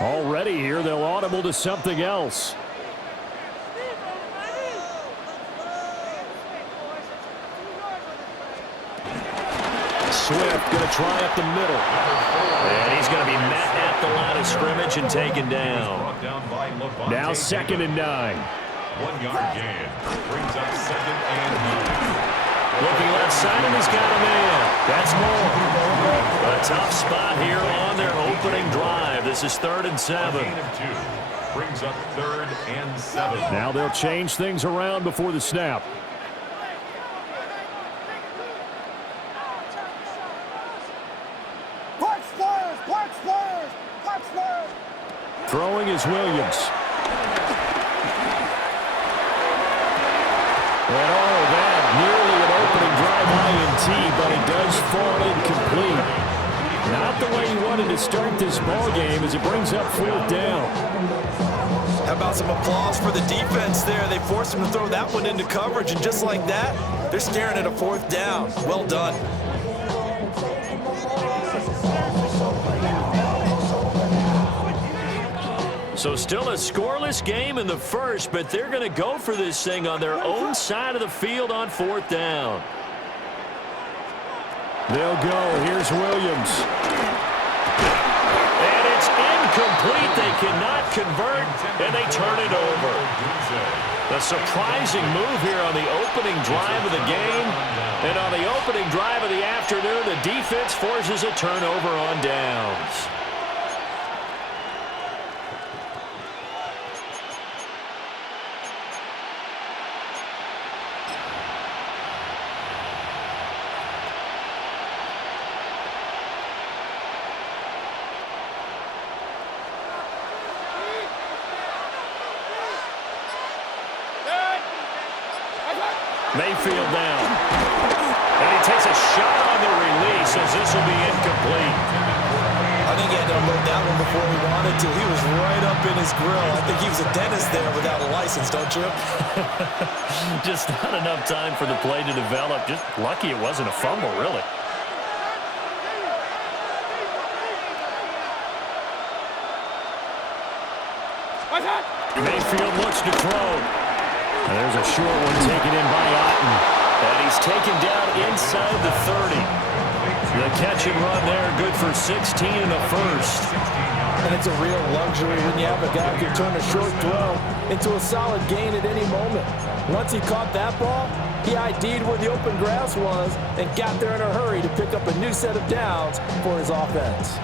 Already here, they'll audible to something else. Swift going to try up the middle. And he's going to be met at the line of scrimmage and taken down. Now 2nd and 9. 1 yard gain. Brings up 2nd and 9. Looking left side, and he's got a man. That's more. A tough spot here on their opening drive. This is 3rd and 7. Gain of 2. Brings up 3rd and 7. Now they'll change things around before the snap. Throwing is Williams. And all of that, nearly an opening drive INT, but it does fall incomplete. Not the way he wanted to start this ball game as it brings up 4th down. How about some applause for the defense there? They forced him to throw that one into coverage, and just like that, they're staring at a 4th down. Well done. So still a scoreless game in the first, but they're going to go for this thing on their own side of the field on 4th down. They'll go. Here's Williams. And it's incomplete. They cannot convert, and they turn it over. A surprising move here on the opening drive of the game. And on the opening drive of the afternoon, the defense forces a turnover on downs. Mayfield down. And he takes a shot on the release as this will be incomplete. I think he had to unload that one before he wanted to. He was right up in his grill. I think he was a dentist there without a license, don't you? Just not enough time for the play to develop. Just lucky it wasn't a fumble, really. Mayfield looks to throw. And there's a short one taken in by Otten. And he's taken down inside the 30. The catch and run there, good for 16 and a first. And it's a real luxury when you have a guy who can turn a short throw into a solid gain at any moment. Once he caught that ball, he ID'd where the open grass was and got there in a hurry to pick up a new set of downs for his offense.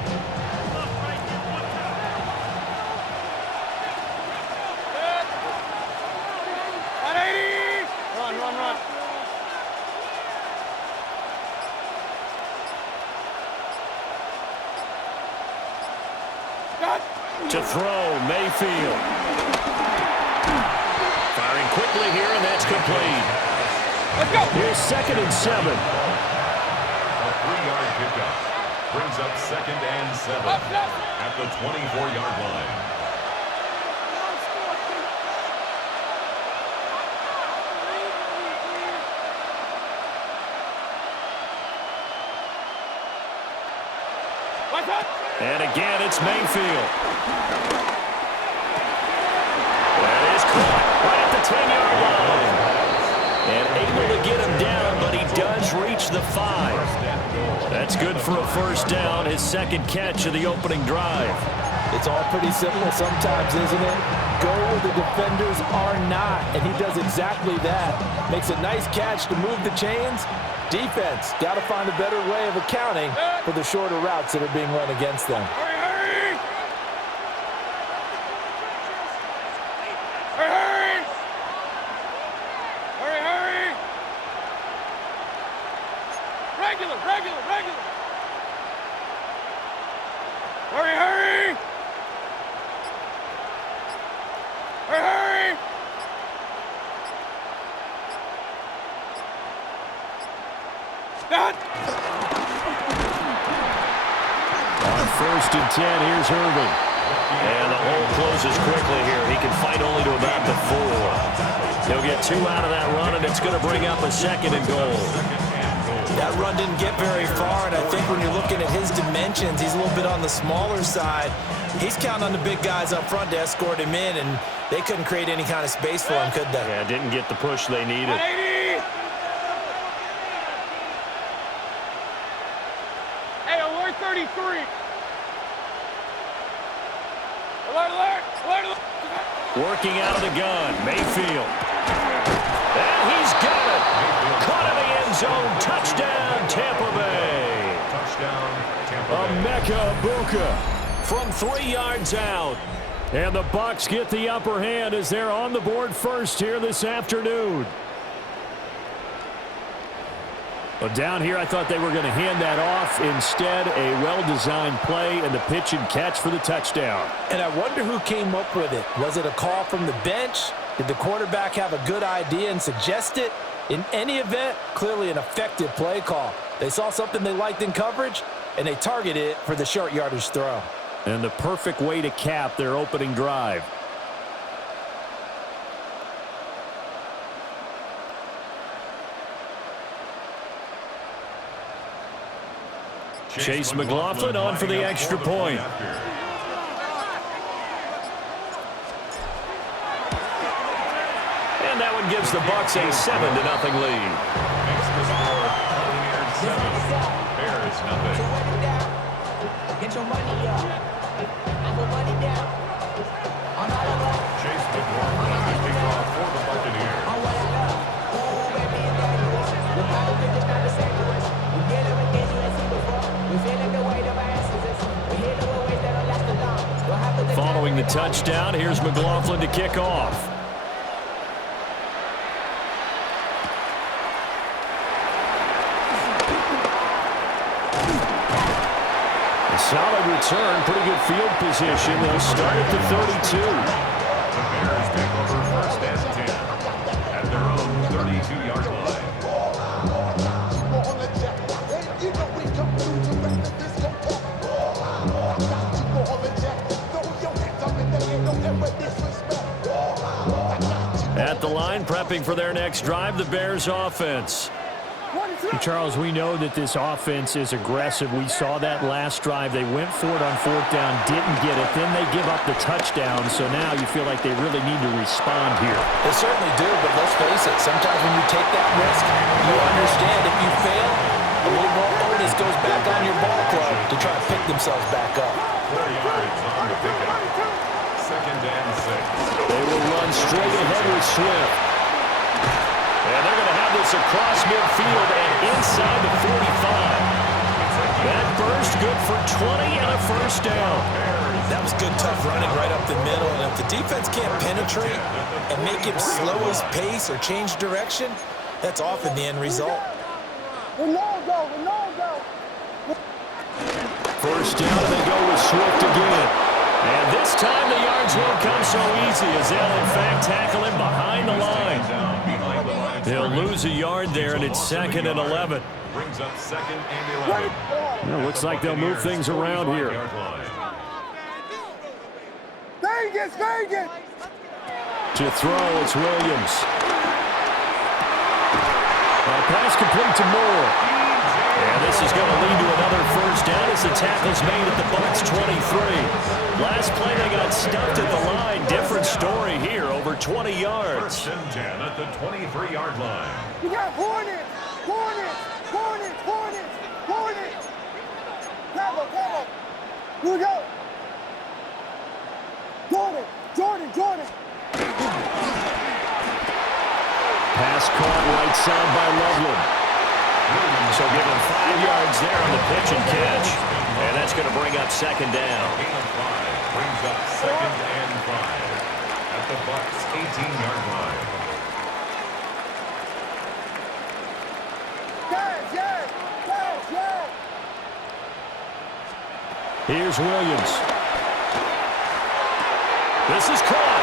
To throw, Mayfield. Firing quickly here, and that's complete. Let's go. Here's 2nd and 7. A 3-yard pickup. Brings up 2nd and 7 at the 24-yard line. And again, it's Mayfield. That is caught right at the 10-yard line. And able to get him down, but he does reach the 5. That's good for a first down, his 2nd catch of the opening drive. It's all pretty simple sometimes, isn't it? Go where the defenders are not, and he does exactly that. Makes a nice catch to move the chains. Defense got to find a better way of accounting for the shorter routes that are being run against them. Hurry, hurry! Hurry, hurry! Hurry, hurry! Regular, regular, regular! Hurry, hurry! Hurry, hurry! On 1st and 10, here's Irving. And the hole closes quickly here. He can fight only to about the 4. He'll get 2 out of that run, and it's going to bring up a 2nd and goal. That run didn't get very far, and I think when you're looking at his dimensions, he's a little bit on the smaller side. He's counting on the big guys up front to escort him in, and they couldn't create any kind of space for him, could they? Yeah, didn't get the push they needed. 180. Hey, alert 33. Alert, alert, alert, alert. Working out of the gun, Mayfield. And he's got it. Caught in the end zone. Touchdown, Tampa Bay. Touchdown, Tampa Bay. Emeka Egbuka from 3 yards out. And the Bucs get the upper hand as they're on the board first here this afternoon. Well, down here, I thought they were going to hand that off. Instead, a well-designed play and the pitch and catch for the touchdown. And I wonder who came up with it. Was it a call from the bench? Did the quarterback have a good idea and suggest it? In any event, clearly an effective play call. They saw something they liked in coverage, and they targeted it for the short yardage throw. And the perfect way to cap their opening drive. Chase McLaughlin on for the extra point. And that one gives the Bucs a 7-0 lead. Makes the score Buccaneers 7, Bears nothing. Get your money up. I put money down. On all of us. Chase McLaughlin on the kickoff for the Buccaneers. On what I love. Ooh, baby, it's dangerous. The Bible think it's not the same to us. We get everything you ain't seen before. We feeling the weight of our ancestors. We hear the ways that don't last long. We'll have to Following the touchdown, here's McLaughlin to kick off. Solid return, pretty good field position. They'll start at the 32. The Bears take over first and 10 at their own 32-yard line. At the line, prepping for their next drive, the Bears offense. Charles, we know that this offense is aggressive. We saw that last drive. They went for it on 4th down, didn't get it. Then they give up the touchdown. So now you feel like they really need to respond here. They certainly do, but let's face it. Sometimes when you take that risk, you understand if you fail, a little more onus goes back on your ball club to try to pick themselves back up. 4 yards on the pickup. 2nd and 6. They will run straight ahead with Swift. And they're going to have this across midfield and inside the 45. That burst good for 20 and a first down. That was good, tough running right up the middle. And if the defense can't penetrate and make him slow his pace or change direction, that's often the end result. First down, and they go with Swift again. And this time the yards won't come so easy as they'll, in fact, tackle him behind the line. They'll lose a yard there, and it's 2nd and 11. Brings up 2nd and 11. Well, looks like they'll move things around here. Vegas, Vegas. To throw, it's Williams. Pass complete to Moore. And this is going to lead to another first down as the tackle's made at the Bucs 23. Last play they got stuffed at the line. Different story here, over 20 yards. 1st and 10 at the 23-yard line. You got Hornets, Hornets, Hornets, Hornets, Hornets. Cover, cover. Here we go. Jordan, Jordan, Jordan. Pass caught right side by Loveland. So give him 5 yards there on the pitch and catch. And that's going to bring up 2nd down. 8 of 5 brings up 2nd and 5 at the Bucs 18-yard line. Yes. Here's Williams. This is caught.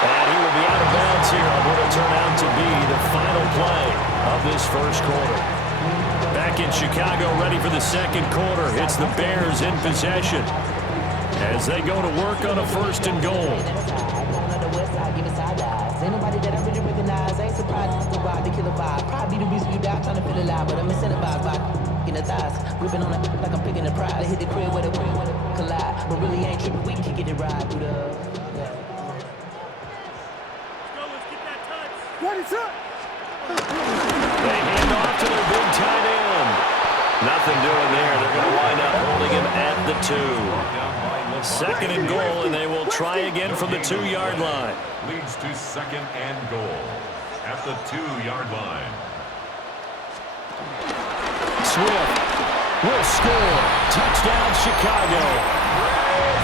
And he will be out of bounds here on what will turn out to be the final play of this first quarter. Back in Chicago, ready for the second quarter. It's the Bears in possession as they go to work on a 1st and goal. hard to kill a vibe. Probably the reason you die trying to feel alive, but I'm incentivized by in the thighs. Gripping on it like I'm picking a prize. I hit the crib with a collide, but really ain't tripping. We can get it right through the. Let's get that touch. Ready, set. They hand off to their big tight end. Nothing doing there. They're going to wind up holding him at the 2. Second and goal, and they will try again from the 2-yard line. Leads to second and goal at the 2-yard line. Swift will score. Touchdown, Chicago.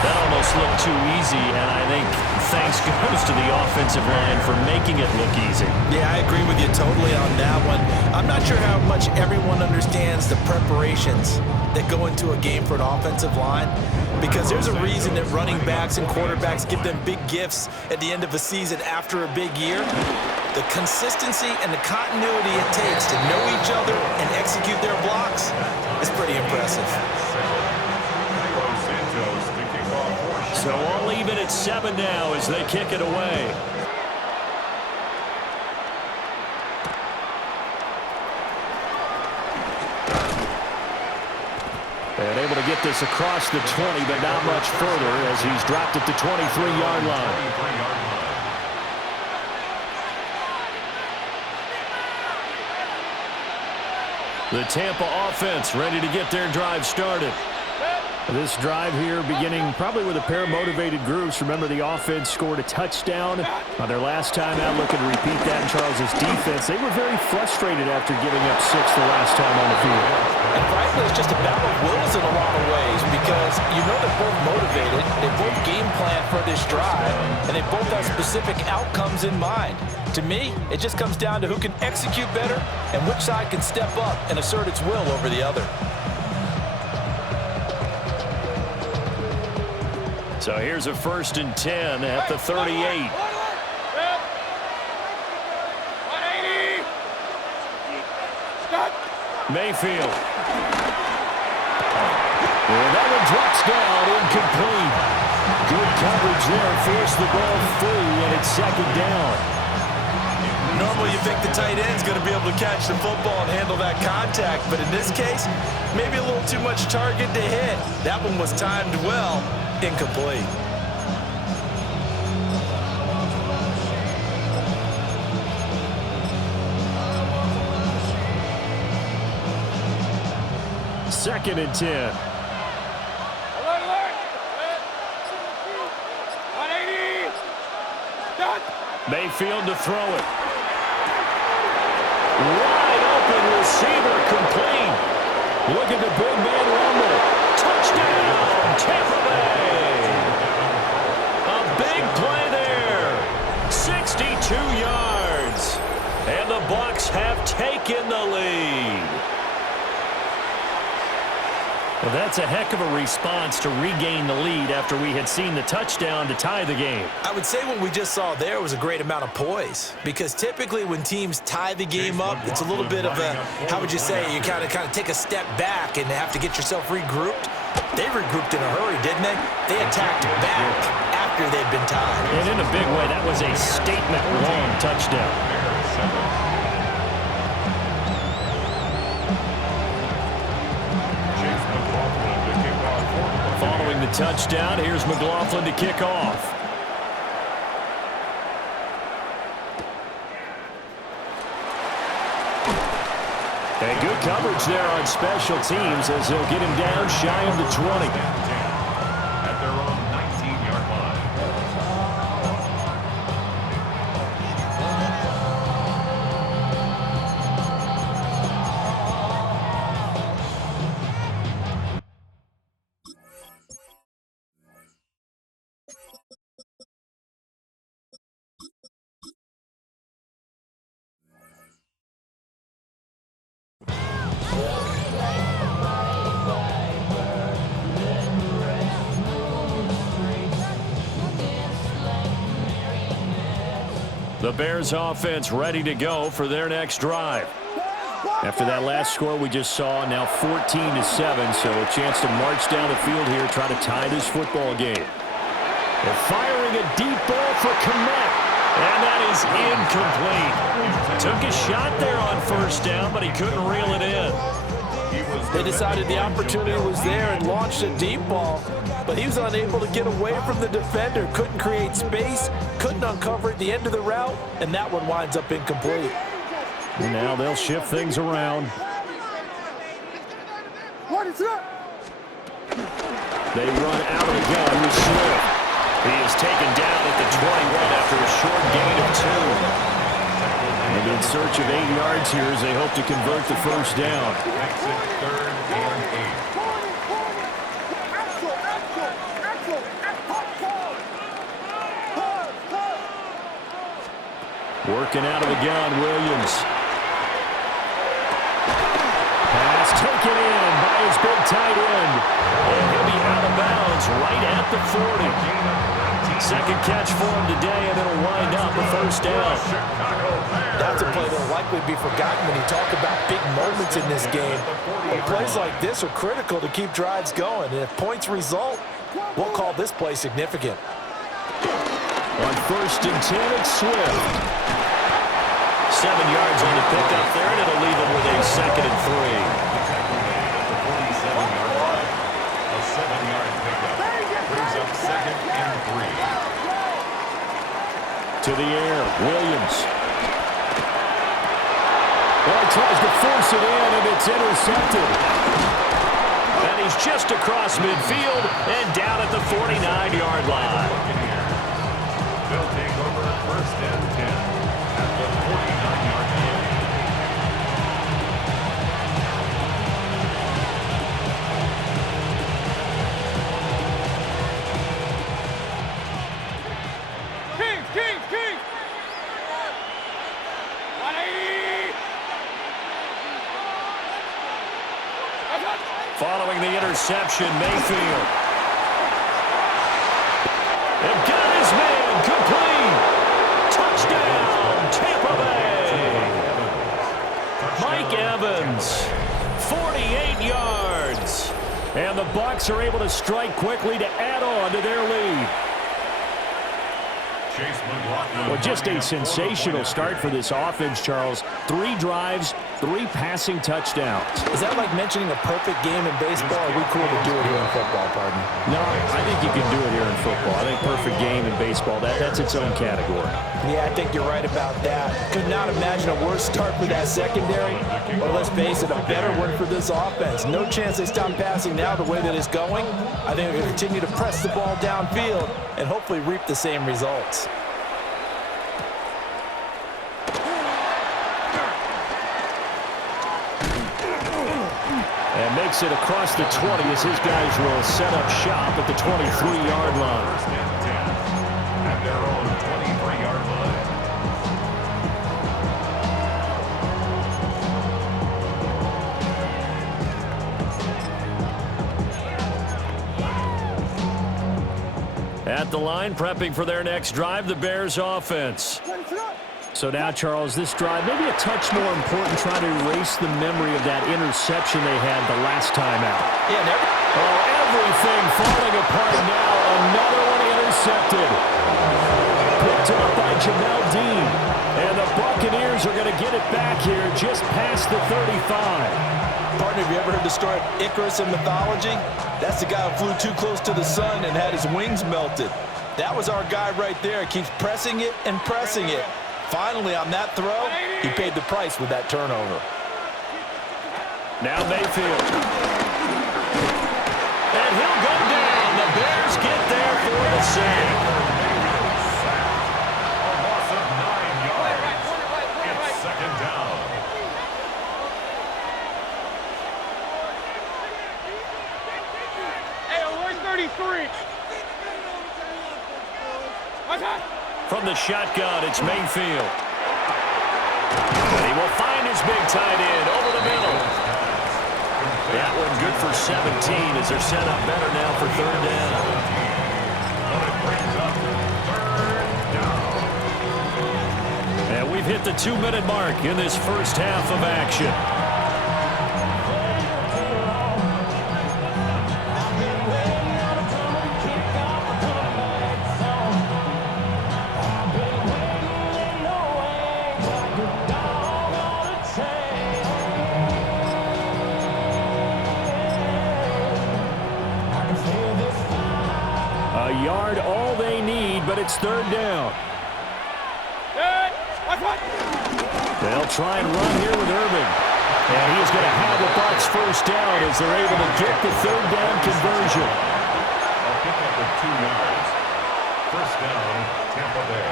That almost looked too easy, and I think thanks goes to the offensive line for making it look easy. Yeah, I agree with you totally on that one. I'm not sure how much everyone understands the preparations that go into a game for an offensive line, because there's a reason that running backs and quarterbacks give them big gifts at the end of a season after a big year. The consistency and the continuity it takes to know each other and execute their blocks is pretty impressive. So all even at 7 now as they kick it away. And able to get this across the 20, but not much further as he's dropped at the 23-yard line. The Tampa offense ready to get their drive started. This drive here beginning probably with a pair of motivated groups. Remember, the offense scored a touchdown on their last time out. Looking to repeat that in Charles's defense. They were very frustrated after giving up 6 the last time on the field. And frankly, it's just a battle of wills in a lot of ways, because you know they're both motivated, they both game plan for this drive, and they both have specific outcomes in mind. To me, it just comes down to who can execute better and which side can step up and assert its will over the other. So here's a 1st and 10 at the 38. Mayfield. And that one drops down, incomplete. Good coverage there, forced the ball free, and it's 2nd down. Normally you think the tight end's going to be able to catch the football and handle that contact, but in this case, maybe a little too much target to hit. That one was timed well. Incomplete. Second and 10. Alert, alert. 180. Done. Mayfield to throw it. Wide open receiver, complete. Look at the big man rumble. Touchdown, Tampa Bay. A big play there. 62 yards. And the Bucs have taken the lead. Well, that's a heck of a response to regain the lead after we had seen the touchdown to tie the game. I would say what we just saw there was a great amount of poise, because typically when teams tie the game up, it's a little bit of a, how would you say, you kind of take a step back and have to get yourself regrouped. They regrouped in a hurry, didn't they? They attacked back after they'd been tied. And in a big way, that was a statement-long touchdown. Following the touchdown, here's McLaughlin to kick off. And good coverage there on special teams as they'll get him down shy of the 20. At their own 19-yard line. The Bears offense ready to go for their next drive. After that last score we just saw, now 14-7, so a chance to march down the field here, try to tie this football game. They're firing a deep ball for Kmet. And that is incomplete. Took a shot there on first down, but he couldn't reel it in. They decided the opportunity was there and launched a deep ball, but he was unable to get away from the defender, couldn't create space, couldn't uncover at the end of the route, and that one winds up incomplete. And now they'll shift things around. What is up? They run out of the gun with Swift. He is taken down at the 21 after a short gain of 2. And in search of 8 yards here as they hope to convert the first down. Exit 3rd and 8. Working out of the gun, Williams. Pass taken in by his big tight end. And he'll be out of bounds right at the 40. Second catch for him today, and it'll wind up a first down. That's a play that will likely be forgotten when you talk about big moments in this game. But plays like this are critical to keep drives going. And if points result, we'll call this play significant. On 1st and 10, it's Swift. 7 yards on the pickup there, and it'll leave him with a 2nd and 3. The 47-yard line. A 7-yard pickup. Brings up 2nd and 3. To the air, Williams. Well, he tries to force it in, and it's intercepted. And he's just across midfield and down at the 49-yard line. They'll take over 1st and 10 at the 49-yard line. King! Following the interception, Mayfield. And got his man complete. Touchdown, Tampa Bay. Mike Evans, 48 yards. And the Bucs are able to strike quickly to add on to their lead. Well, just a sensational start for this offense, Charles. 3 drives, 3 passing touchdowns. Is that like mentioning a perfect game in baseball? Or are we cool to do it here in football, pardon? No, I think you can do it here in football. I think perfect game in baseball, that's its own category. Yeah, I think you're right about that. Could not imagine a worse start for that secondary. But let's face it, a better one for this offense. No chance they stop passing now the way that it's going. I think they're going to continue to press the ball downfield and hopefully reap the same results. And makes it across the 20 as his guys will set up shop at the 23-yard line. 1st and 10 at their own 23-yard line. At the line, prepping for their next drive, the Bears offense. So now, Charles, this drive, maybe a touch more important, trying to erase the memory of that interception they had the last time out. Yeah, Everything falling apart now. Another one intercepted. Picked up by Jamel Dean. And the Buccaneers are going to get it back here just past the 35. Partner, have you ever heard the story of Icarus in mythology? That's the guy who flew too close to the sun and had his wings melted. That was our guy right there. Keeps pressing it and pressing it. Finally, on that throw, he paid the price with that turnover. Now Mayfield. And he'll go down. The Bears get there for the save. A loss of 9 yards. It's 2nd down. Hey, where's 33? From the shotgun, it's Mayfield. And he will find his big tight end over the middle. That one good for 17 as they're set up better now for 3rd down. But it brings up 3rd down. And we've hit the 2-minute mark in this first half of action. yard, all they need, but it's third down. They'll try and run here with Irving. And he's going to have the Bucs first down as they're able to get the third down conversion. A pickup of 2 yards. First down, Tampa Bay.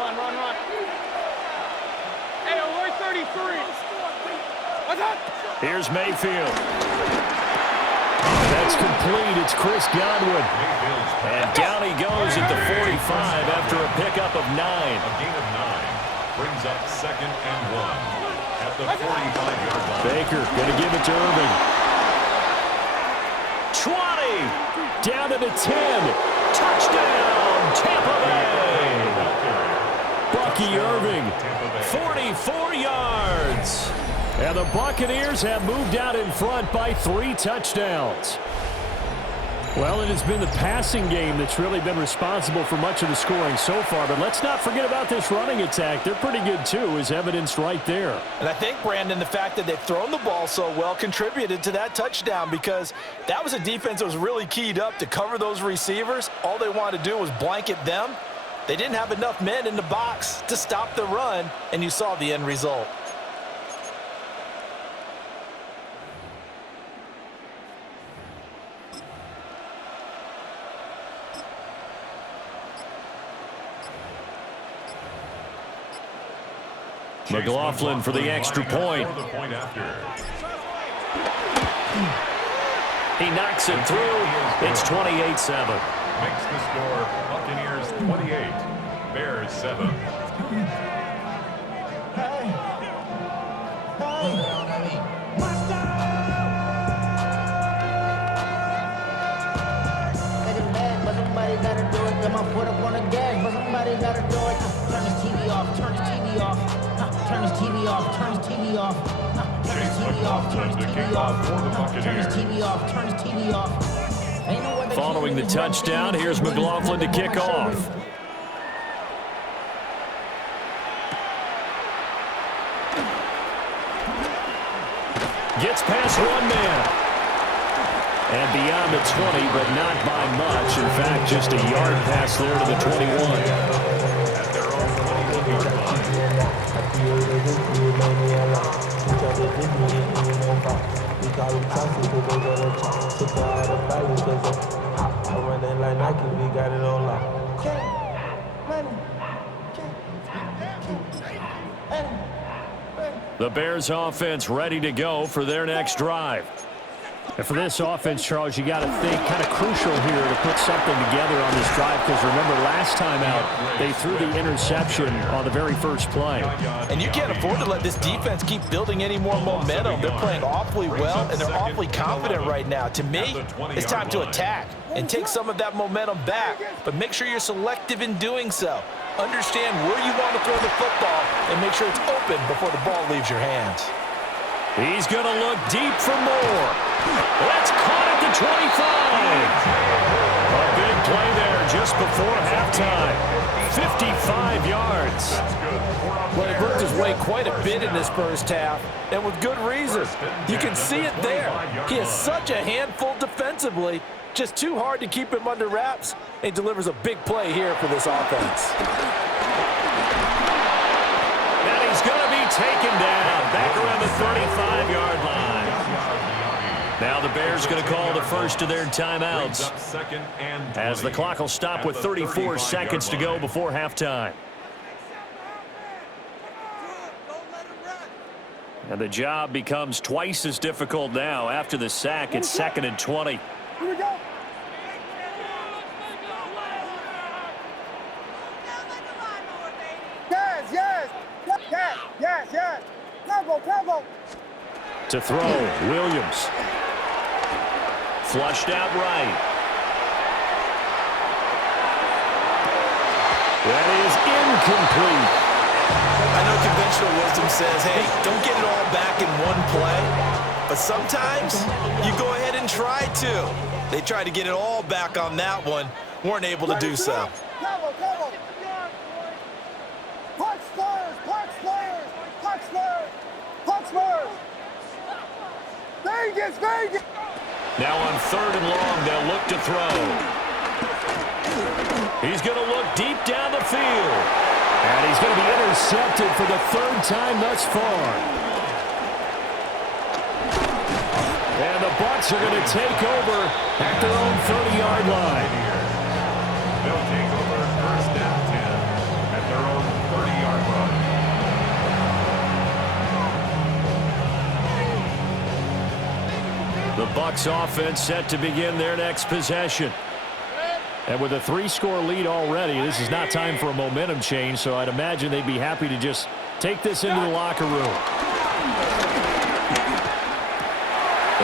Run. Hey, we're 33. What's up? Here's Mayfield. That's complete. It's Chris Godwin. And down he goes at the 45 after a pickup of 9. A gain of 9 brings up second and 1 at the 45-yard line. Baker going to give it to Irving. 20. Down to the 10. Touchdown, Tampa Bay. Bucky Irving, 44 yards. And the Buccaneers have moved out in front by 3 touchdowns. Well, it has been the passing game that's really been responsible for much of the scoring so far. But let's not forget about this running attack. They're pretty good, too, as evidenced right there. And I think, Brandon, the fact that they've thrown the ball so well contributed to that touchdown because that was a defense that was really keyed up to cover those receivers. All they wanted to do was blanket them. They didn't have enough men in the box to stop the run, and you saw the end result. McLaughlin for the extra point. He knocks it through. It's 28-7. Makes the score Buccaneers 28, Bears 7. Somebody gotta do it. Get my foot up on the gas, but somebody gotta do it. Turn this TV off. Turn this TV off. Turn this TV off. Turn this TV off. Turn this TV off. Turn this TV off. Turn this TV off. Turn this TV off. Following the touchdown, here's McLaughlin to kick off. Gets past one man. And beyond the 20, but not by much. In fact, just a yard pass there to the 21. At their own 21-yard The Bears offense ready to go for their next drive. And for this offense, Charles, you got to think kind of crucial here to put something together on this drive because remember last time out they threw the interception on the very first play. And you can't afford to let this defense keep building any more momentum. They're playing awfully well and they're awfully confident right now. To me, it's time to attack and take some of that momentum back, but make sure you're selective in doing so. Understand where you want to throw the football and make sure it's open before the ball leaves your hands. He's going to look deep for more. That's caught at the 25. A big play there just before halftime. 55 yards. Well, he worked his way quite a bit in this first half, and with good reason. You can see it there. He is such a handful defensively. Just too hard to keep him under wraps. And he delivers a big play here for this offense. And he's going to be taken down back around the 35-yard line. Now the Bears going to call the first of their timeouts as the clock will stop with 34 seconds to go before halftime. And the job becomes twice as difficult now after the sack. It's 2nd and 20. Here we go. Yes. Tempo. To throw, Williams. Flushed out right. That is incomplete. I know conventional wisdom says, hey, don't get it all back in one play. But sometimes you go ahead and try to. They tried to get it all back on that one. Weren't able to do so. Tempo. Punch Spurs. Vegas. Now on 3rd and long, they'll look to throw. He's going to look deep down the field. And he's going to be intercepted for the 3rd time thus far. And the Bucs are going to take over at their own 30-yard line. They'll take over 1st and 10 at their own 30-yard line. The Bucs offense set to begin their next possession. And with a 3-score lead already, this is not time for a momentum change, so I'd imagine they'd be happy to just take this into the locker room.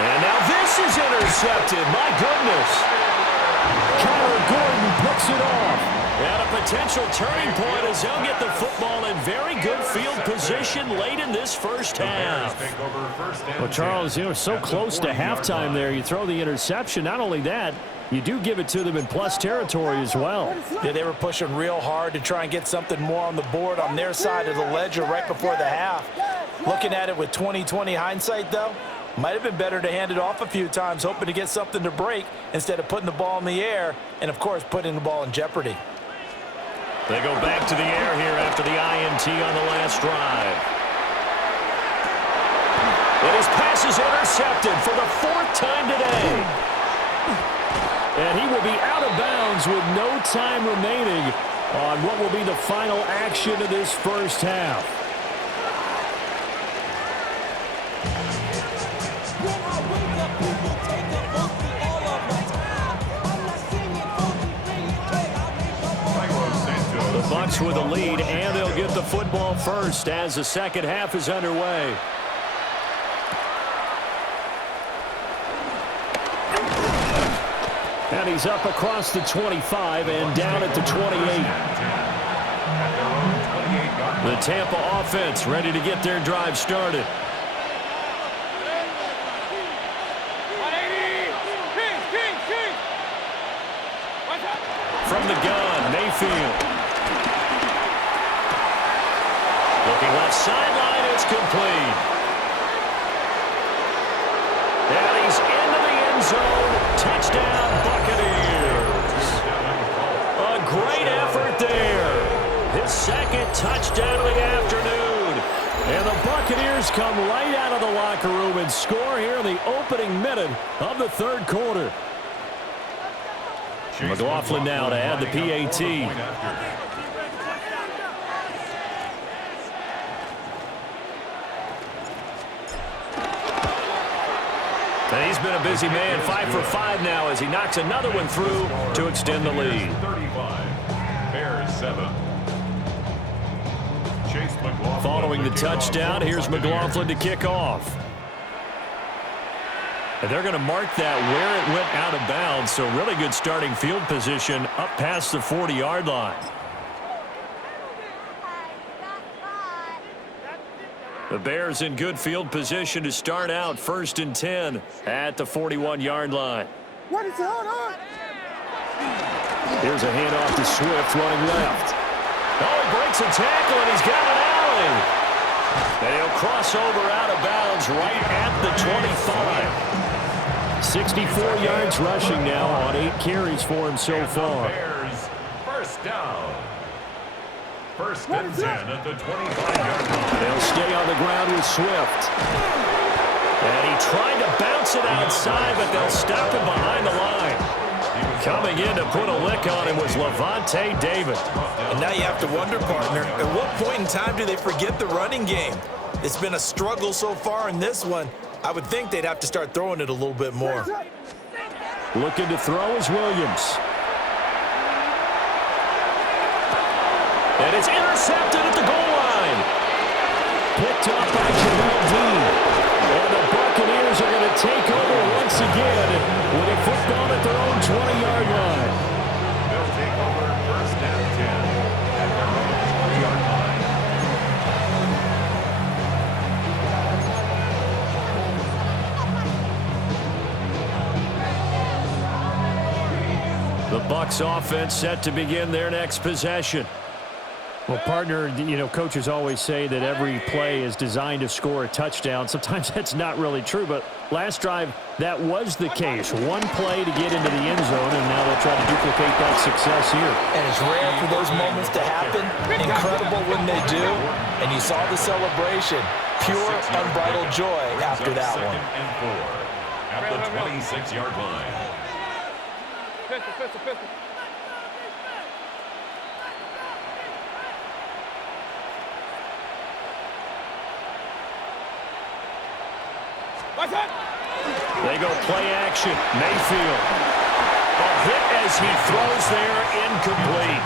And now this is intercepted. My goodness. Kyler Gordon picks it off. And a potential turning point as they'll get the football in very good field position late in this first half. Well, Charles, you know, so close to halftime there. You throw the interception. Not only that, you do give it to them in plus territory as well. Yeah, they were pushing real hard to try and get something more on the board on their side of the ledger right before the half. Looking at it with 20/20 hindsight, though, might have been better to hand it off a few times, hoping to get something to break instead of putting the ball in the air and, of course, putting the ball in jeopardy. They go back to the air here after the INT on the last drive. And his pass is intercepted for the 4th time today. And he will be out of bounds with no time remaining on what will be the final action of this first half. The Bucs with a lead, and they'll get the football first as the second half is underway. And he's up across the 25 and down at the 28. The Tampa offense ready to get their drive started. From the gun, Mayfield. Looking left sideline, it's complete. And he's into the end zone. Touchdown, Buccaneers. A great effort there. His 2nd touchdown of the afternoon. And the Buccaneers come right out of the locker room and score here in the opening minute of the 3rd quarter. McLaughlin now to add the PAT. And he's been a busy man, 5 for 5 now as he knocks another one through to extend the lead. 35, Bears 7. Chase McLaughlin. Following the touchdown, here's McLaughlin to kick off. And they're going to mark that where it went out of bounds, so really good starting field position up past the 40-yard line. The Bears in good field position to start out 1st and 10 at the 41-yard line. What is it? Hold on. Here's a handoff to Swift running left. Oh, he breaks a tackle and he's got an alley. And he'll cross over out of bounds right at the 25. 64 yards rushing now on 8 carries for him so far. Bears first down. 1st and 10 at the 25-yard line. They'll stay on the ground with Swift. And he tried to bounce it outside, but they'll stop him behind the line. Coming in to put a lick on him was Levante David. And now you have to wonder, partner, at what point in time do they forget the running game? It's been a struggle so far in this one. I would think they'd have to start throwing it a little bit more. Looking to throw is Williams. And it's intercepted at the goal line. Picked up by Jamel Dean. And the Buccaneers are going to take over once again with a football at their own 20-yard line. They'll take over 1st and 10 at their own 20-yard line. The Bucs offense set to begin their next possession. Well, partner, you know, coaches always say that every play is designed to score a touchdown. Sometimes that's not really true, but last drive, that was the case. One play to get into the end zone, and now they'll try to duplicate that success here. And it's rare for those moments to happen. Incredible when they do. And you saw the celebration. Pure, unbridled joy after that one. And 4 at the 26-yard line. Pistol. They go play action. Mayfield. A hit as he throws there, incomplete.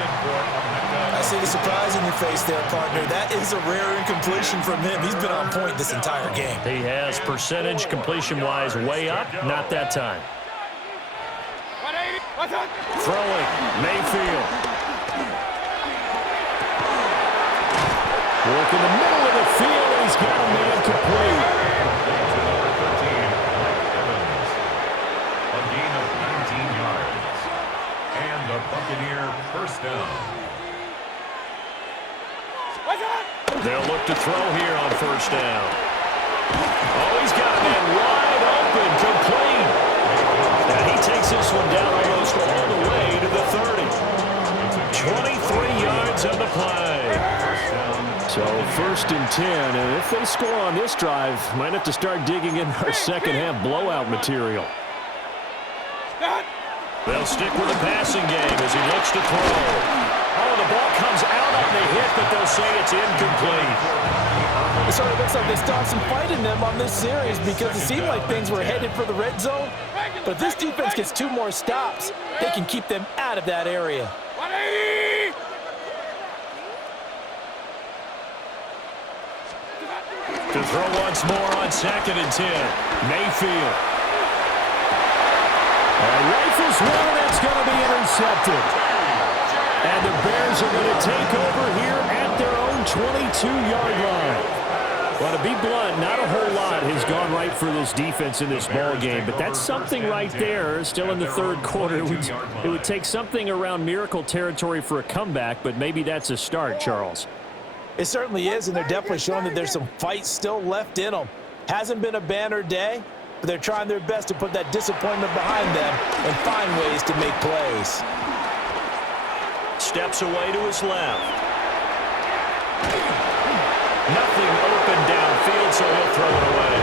I see the surprise in your face there, partner. That is a rare incompletion from him. He's been on point this entire game. He has percentage completion-wise way up. Not that time. Throwing. Mayfield. Work in the middle of the field, and he's got a man complete. Buccaneer first down. They'll look to throw here on first down. Oh, he's got a man wide open, complete. And he takes this one down almost all the way to the 30. 23 yards on the play. So first and 10, and if they score on this drive, might have to start digging in our second half blowout material. They'll stick with the passing game as he looks to throw. Oh, the ball comes out on the hit, but they'll say it's incomplete. It sort of looks like they stopped some fight in them on this series because it seemed like things were headed for the red zone. But if this defense gets 2 more stops, they can keep them out of that area. To throw once more on second and 10. Mayfield. Rifles one, that's going to be intercepted. And the Bears are going to take over here at their own 22-yard line. Well, to be blunt, not a whole lot has gone right for this defense in this ball game, but that's something right there. Still in the third quarter, it would take something around miracle territory for a comeback, but maybe that's a start, Charles. It certainly is, and they're definitely showing that there's some fight still left in them. Hasn't been a banner day, but they're trying their best to put that disappointment behind them and find ways to make plays. Steps away to his left. Nothing open downfield, so he'll throw it away.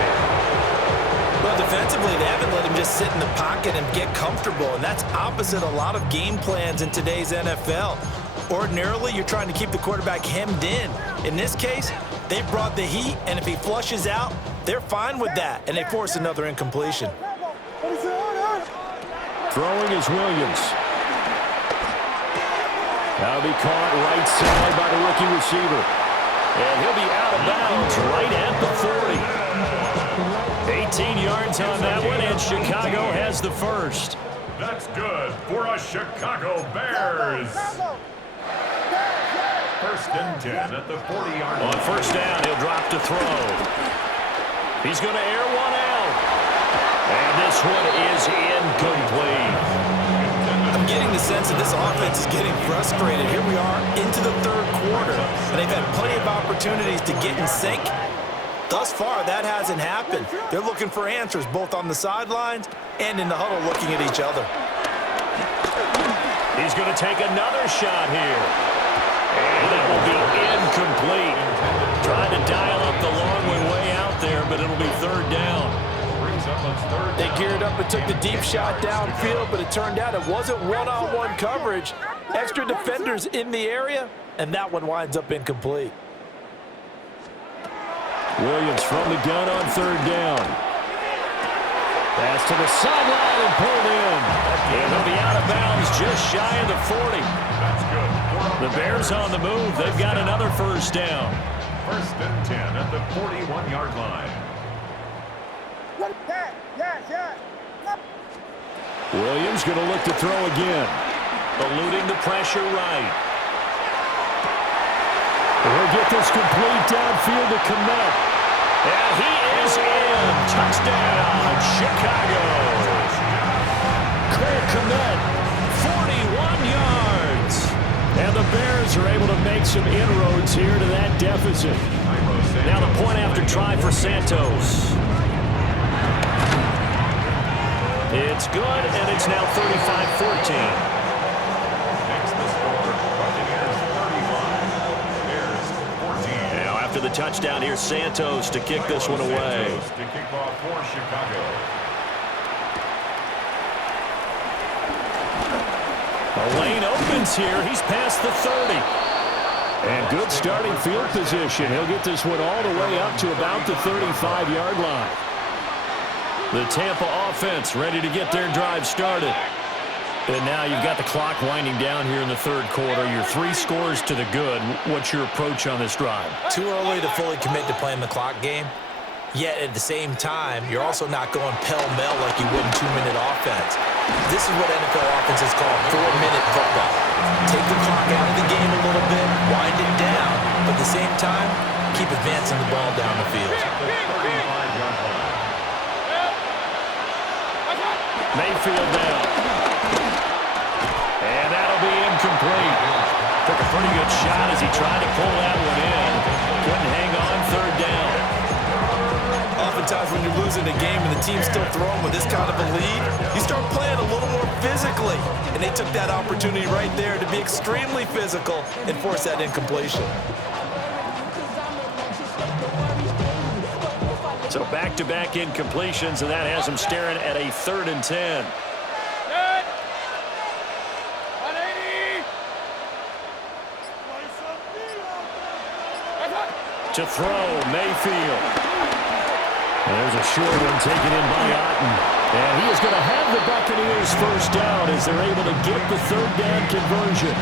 Well, defensively, they haven't let him just sit in the pocket and get comfortable, and that's opposite a lot of game plans in today's NFL. Ordinarily, you're trying to keep the quarterback hemmed in. In this case, they brought the heat, and if he flushes out, they're fine with that, and they force another incompletion. Throwing is Williams. That'll be caught right side by the rookie receiver. And he'll be out of bounds right at the 40. 18 yards on that one, and Chicago has the first. That's good for a Chicago Bears. First and 10 at the 40-yard line. On first down, he'll drop to throw. He's going to air one out. And this one is incomplete. I'm getting the sense that this offense is getting frustrated. Here we are into the third quarter, and they've had plenty of opportunities to get in sync. Thus far, that hasn't happened. They're looking for answers both on the sidelines and in the huddle looking at each other. He's going to take another shot here. And that will be incomplete. Trying to dial up the long way out there, but it'll be third down. They geared up and took the deep shot downfield, but it turned out it wasn't one-on-one coverage. Extra defenders in the area, and that one winds up incomplete. Williams from the gun on third down. Pass to the sideline and pulled in. And he'll be out of bounds just shy of the 40. That's good. The Bears on the move. They've got another first down. First and 10 at the 41-yard line. Williams going to look to throw again. Eluding the pressure right. He'll get this complete downfield to Kmet. And he is in. Touchdown, Chicago. Cole Kmet, 41 yards. And the the Bears are able to make some inroads here to that deficit. Now the point after try for Santos. It's good, and it's now 35-14. Next the score, Buccaneers 35, Bears 14. Now after the touchdown, here's Santos to kick this one away. Santos to kick off for Chicago. The lane opens here. He's past the 30. And good starting field position. He'll get this one all the way up to about the 35-yard line. The Tampa offense ready to get their drive started. And now you've got the clock winding down here in the third quarter. Your 3 scores to the good. What's your approach on this drive? Too early to fully commit to playing the clock game. Yet at the same time, you're also not going pell-mell like you would in 2-minute offense. This is what NFL offenses call 4-minute football. Take the clock out of the game a little bit, wind it down, but at the same time, keep advancing the ball down the field. Mayfield down. And that'll be incomplete. Took a pretty good shot as he tried to pull that one in. Couldn't hang on third down. Oftentimes when you're losing a game and the team's still throwing with this kind of a lead, you start playing a little more physically. And they took that opportunity right there to be extremely physical and force that incompletion. So back-to-back incompletions, and that has him staring at a 3rd and 10. To throw, Mayfield. And there's a short one taken in by Otten. And he is going to have the Buccaneers first down as they're able to get the 3rd down conversion.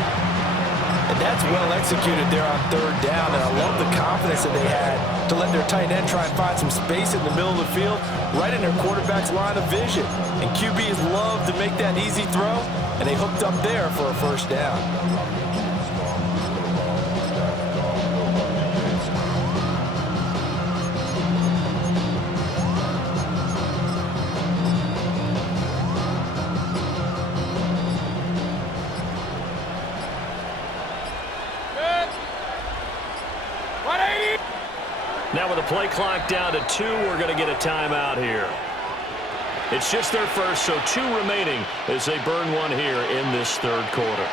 And that's well executed there on 3rd down, and I love the confidence that they had to let their tight end try and find some space in the middle of the field, right in their quarterback's line of vision. And QBs love to make that easy throw, and they hooked up there for a first down. Now with the play clock down to 2, we're going to get a timeout here. It's just their first, so 2 remaining as they burn one here in this 3rd quarter.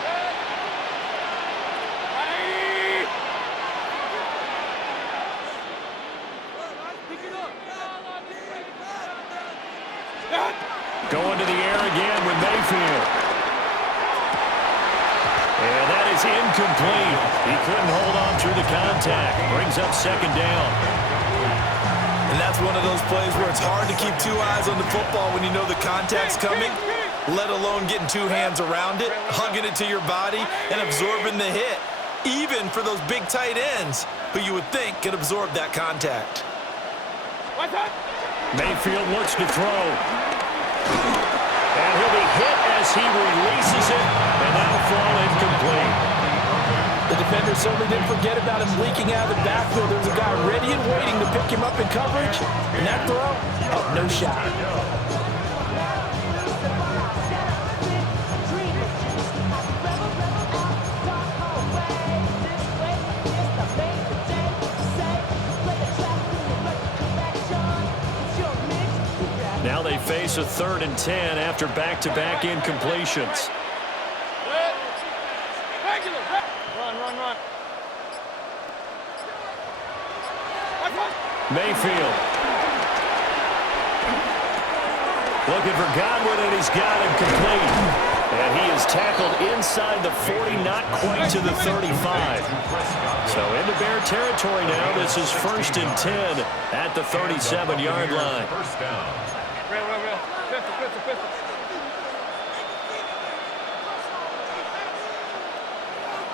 Going to the air again with Mayfield. And that is incomplete. He couldn't hold on through the contact. Brings up 2nd down. And that's one of those plays where it's hard to keep 2 eyes on the football when you know the contact's coming, let alone getting 2 hands around it, hugging it to your body, and absorbing the hit, even for those big tight ends who you would think could absorb that contact. Mayfield looks to throw. And he'll be hit as he releases it, and that'll fall incomplete. The defender certainly didn't forget about him leaking out of the backfield. There was a guy ready and waiting to pick him up in coverage, and that throw, oh, no shot. Now they face a 3rd and 10 after back-to-back incompletions. Run. Mayfield. Looking for Godwin, and he's got him complete. And he is tackled inside the 40, not quite to the 35. So into Bear territory now. This is 1st and 10 at the 37-yard line. First down. Pistol.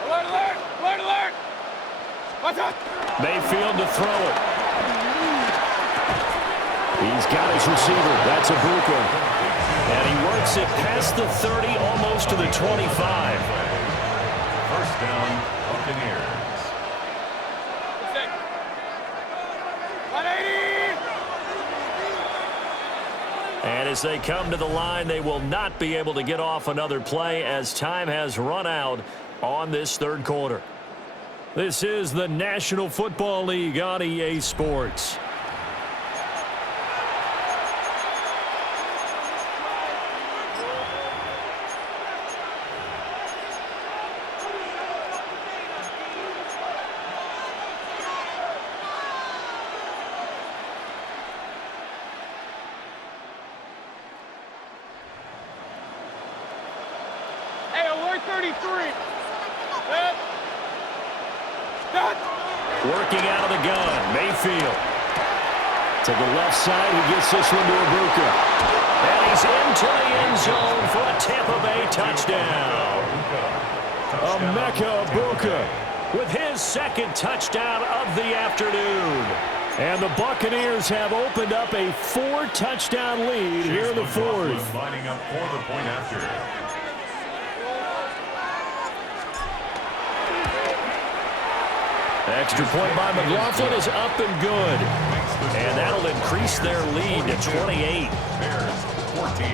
Alert! Watch out! Mayfield to throw it. He's got his receiver. That's a Ibuka. And he works it past the 30, almost to the 25. First down, Buccaneers. And as they come to the line, they will not be able to get off another play as time has run out on this third quarter. This is the National Football League on EA Sports. Working out of the gun, Mayfield. To the left side, he gets this one to Ibuka. And he's into the end zone for a Tampa Bay touchdown. Emeka Ibuka with his second touchdown of the afternoon. And the Buccaneers have opened up a 4-touchdown lead here in the fourth. Lining up for the point after. Extra point by McLaughlin is up and good. And that'll increase their lead to 28. Bears 14.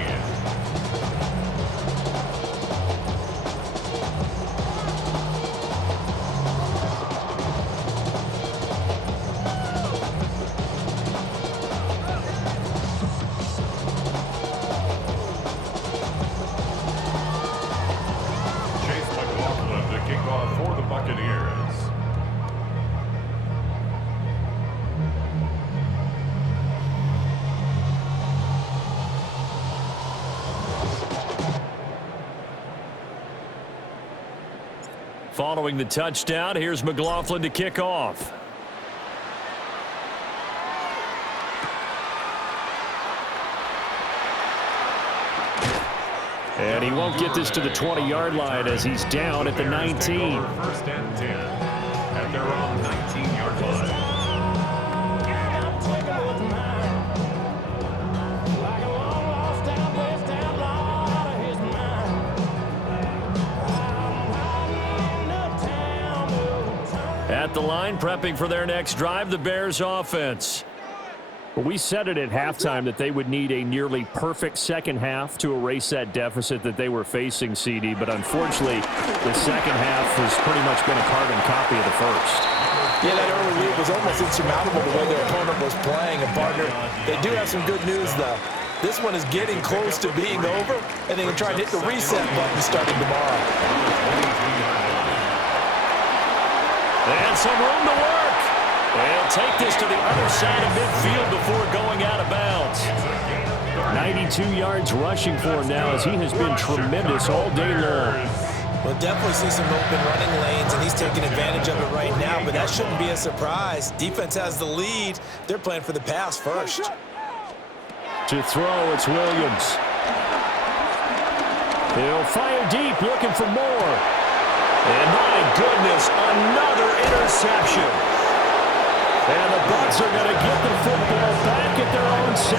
Chase McLaughlin to kick off for the Buccaneers. Following the touchdown, here's McLaughlin to kick off. And he won't get this to the 20-yard line as he's down at the 19. First and 10 at their own 19-yard line. At the line, prepping for their next drive, the Bears offense. We said it at halftime that they would need a nearly perfect second half to erase that deficit that they were facing, CD. But unfortunately, the second half has pretty much been a carbon copy of the first. Yeah, that early lead was almost insurmountable the way their opponent was playing. And, partner, they do have some good news, though. This one is getting close to being over, and they can try and hit the reset button starting tomorrow. And some room to work. They'll take this to the other side of midfield before going out of bounds. 92 yards rushing for him now as he has been tremendous all day long. We'll definitely see some open running lanes, and he's taking advantage of it right now, but that shouldn't be a surprise. Defense has the lead. They're playing for the pass first. To throw, it's Williams. He'll fire deep, looking for more. And my goodness, another interception. And the Bucs are going to get the football back at their own 17.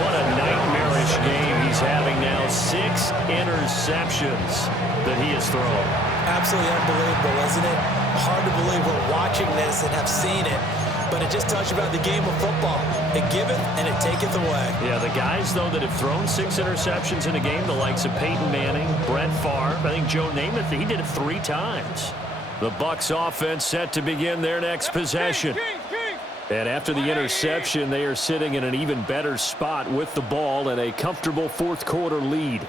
What a nightmarish game he's having now. 6 interceptions that he has thrown. Absolutely unbelievable, isn't it? Hard to believe we're watching this and have seen it. But it just tells you about the game of football. It giveth and it taketh away. Yeah, the guys, though, that have thrown 6 interceptions in a game, the likes of Peyton Manning, Brett Favre, I think Joe Namath, he did it 3 times. The Bucs offense set to begin their next possession. And after the interception, they are sitting in an even better spot with the ball and a comfortable fourth quarter lead.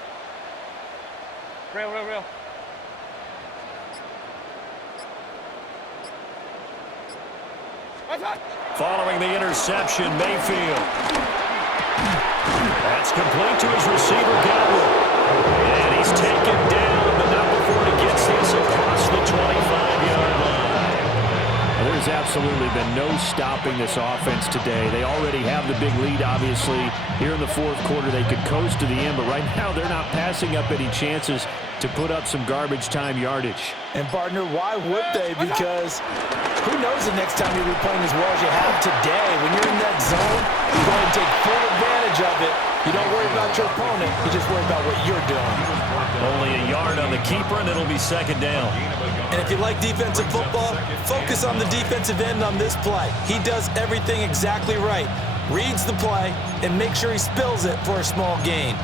Real. Following the interception, Mayfield. That's complete to his receiver, Godwin. And he's taken down, but not before he gets this across the 25-yard line. Well, there's absolutely been no stopping this offense today. They already have the big lead, obviously. Here in the fourth quarter, they could coast to the end, but right now they're not passing up any chances to put up some garbage time yardage. And, partner, why would they? Because who knows the next time you'll be playing as well as you have today. When you're in that zone, you go ahead and take full advantage of it. You don't worry about your opponent. You just worry about what you're doing. Only a yard on the keeper, and it'll be second down. And if you like defensive football, focus on the defensive end on this play. He does everything exactly right. Reads the play and makes sure he spills it for a small gain.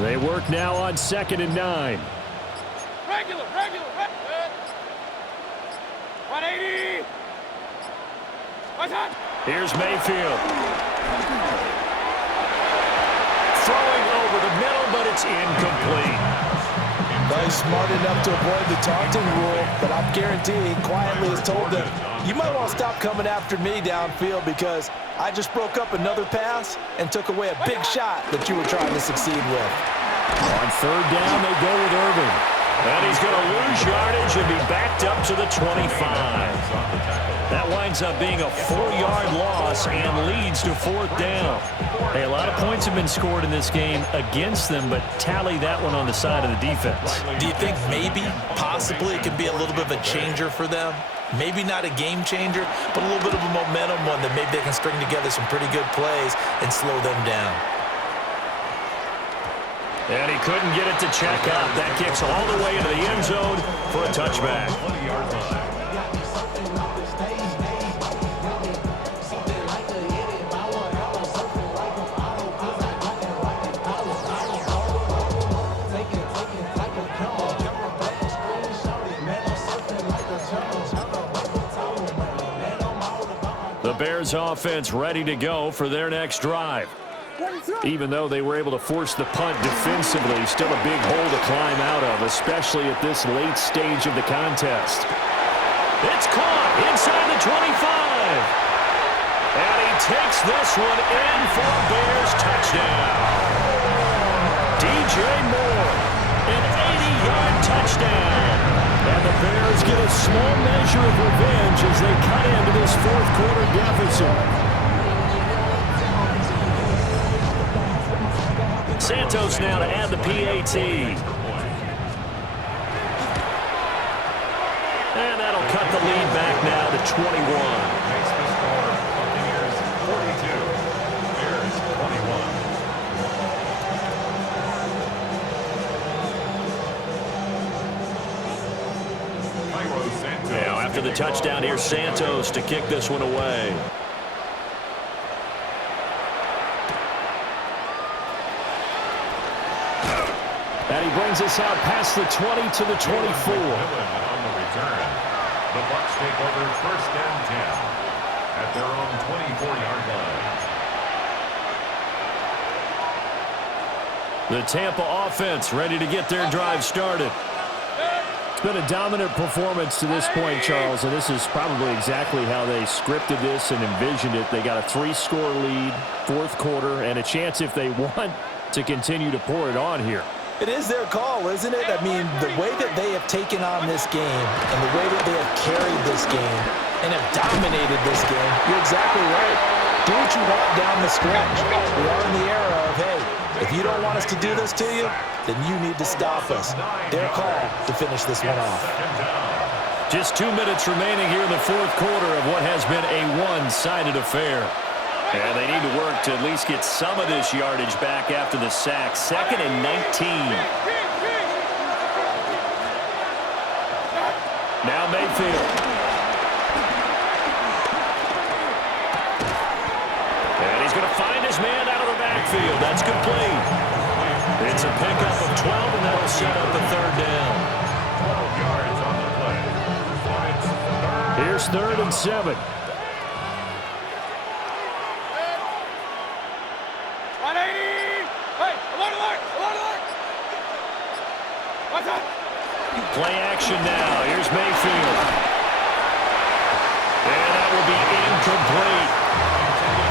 They work now on 2nd and 9. Regular. 180. What's that? Here's Mayfield. Throwing over the middle, but it's incomplete. He's smart enough to avoid the taunting rule, but I'm guaranteeing he quietly has told them, you might want to stop coming after me downfield because I just broke up another pass and took away a big shot that you were trying to succeed with. On 3rd down, they go with Irving. And he's going to lose yardage and be backed up to the 25. That winds up being a 4-yard loss and leads to 4th down. Hey, a lot of points have been scored in this game against them, but tally that one on the side of the defense. Do you think maybe, possibly, it could be a little bit of a changer for them? Maybe not a game changer, but a little bit of a momentum one that maybe they can string together some pretty good plays and slow them down. And he couldn't get it to check out. That kicks all the way into the end zone for a touchback. 20-yard line. The Bears offense ready to go for their next drive. Even though they were able to force the punt defensively, still a big hole to climb out of, especially at this late stage of the contest. It's caught inside the 25. And he takes this one in for a Bears touchdown. DJ Moore, an 80-yard touchdown. And the Bears get a small measure of revenge as they cut into this 4th quarter deficit. Santos now to add the PAT. And that'll cut the lead back now to 21. Makes the score Buccaneers 42, Bears 21. Now after the touchdown, here's Santos to kick this one away. And he brings us out past the 20 to the 24. On the return. The Bucs take over 1st and 10 at their own 24-yard line. The Tampa offense ready to get their drive started. It's been a dominant performance to this point, Charles, and this is probably exactly how they scripted this and envisioned it. They got a 3-score lead, 4th quarter, and a chance if they want to continue to pour it on here. It is their call, isn't it? I mean, the way that they have taken on this game and the way that they have carried this game and have dominated this game, you're exactly right. Do what you want down the stretch. We are in the era of, hey, if you don't want us to do this to you, then you need to stop us. Their call to finish this one off. Just 2 minutes remaining here in the 4th quarter of what has been a one-sided affair. And they need to work to at least get some of this yardage back after the sack. 2nd and 19. Now Mayfield. And he's going to find his man out of the backfield. That's complete. It's a pickup of 12, and that'll set up a 3rd down. 12 yards on the play. Here's 3rd and 7. Play action now. Here's Mayfield. And that will be incomplete.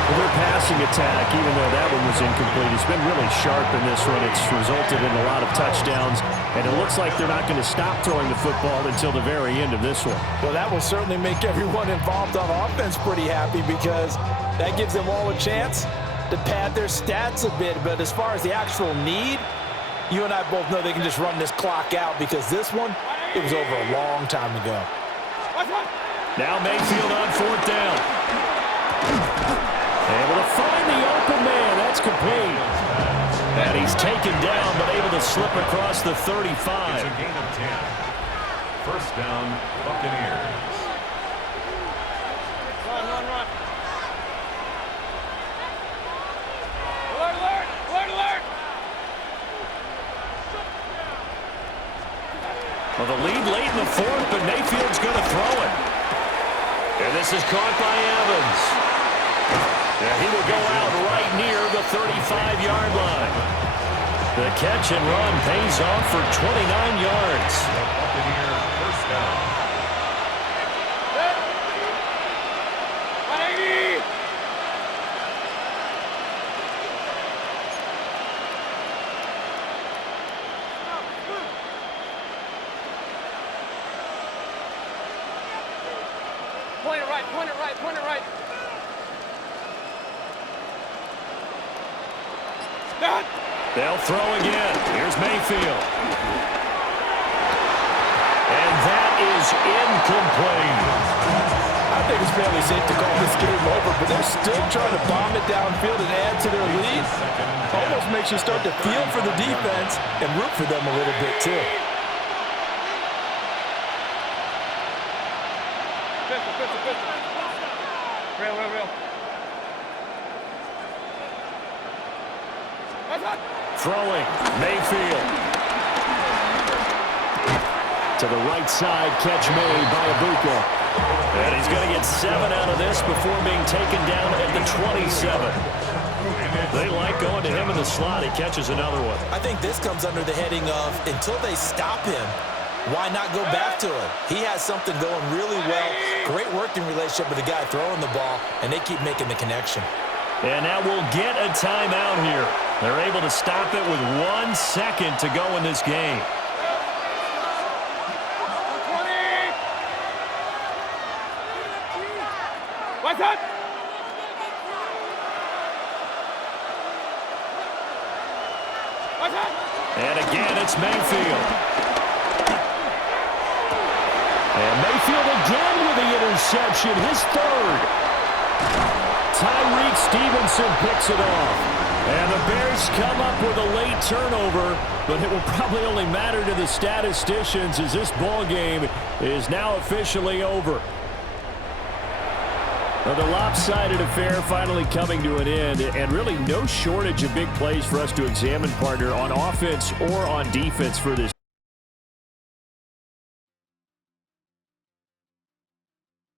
Well, their passing attack, even though that one was incomplete, has been really sharp in this one. It's resulted in a lot of touchdowns, and it looks like they're not going to stop throwing the football until the very end of this one. Well, that will certainly make everyone involved on offense pretty happy because that gives them all a chance to pad their stats a bit. But as far as the actual need, you and I both know they can just run this clock out because this one, it was over a long time ago. Now Mayfield on 4th down. Able to find the open man. That's complete. And he's taken down, but able to slip across the 35. It's a gain of 10. 1st down, Buccaneers. Run. Alert. Well, the lead late in the fourth, but Mayfield's going to throw it. And this is caught by Evans. And he will go out right near the 35-yard line. The catch and run pays off for 29 yards. Buccaneers first down. Point it right, point it right, point it right. Done. They'll throw again. Here's Mayfield. And that is incomplete. I think it's fairly safe to call this game over, but they're still trying to bomb it downfield and add to their lead. Almost makes you start to feel for the defense and root for them a little bit, too. Real. Throwing, Mayfield. To the right side, catch made by Ibuka. And he's going to get 7 out of this before being taken down at the 27. They like going to him in the slot. He catches another one. I think this comes under the heading of until they stop him, why not go back to him? He has something going really well. Great working relationship with the guy throwing the ball, and they keep making the connection. And now we'll get a timeout here. They're able to stop it with 1 second to go in this game. What's up? And again, it's Mayfield. And Mayfield again with the interception, his third. Tyreek Stevenson picks it off. And the Bears come up with a late turnover, but it will probably only matter to the statisticians as this ball game is now officially over. Well, the lopsided affair finally coming to an end, and really no shortage of big plays for us to examine, partner, on offense or on defense for this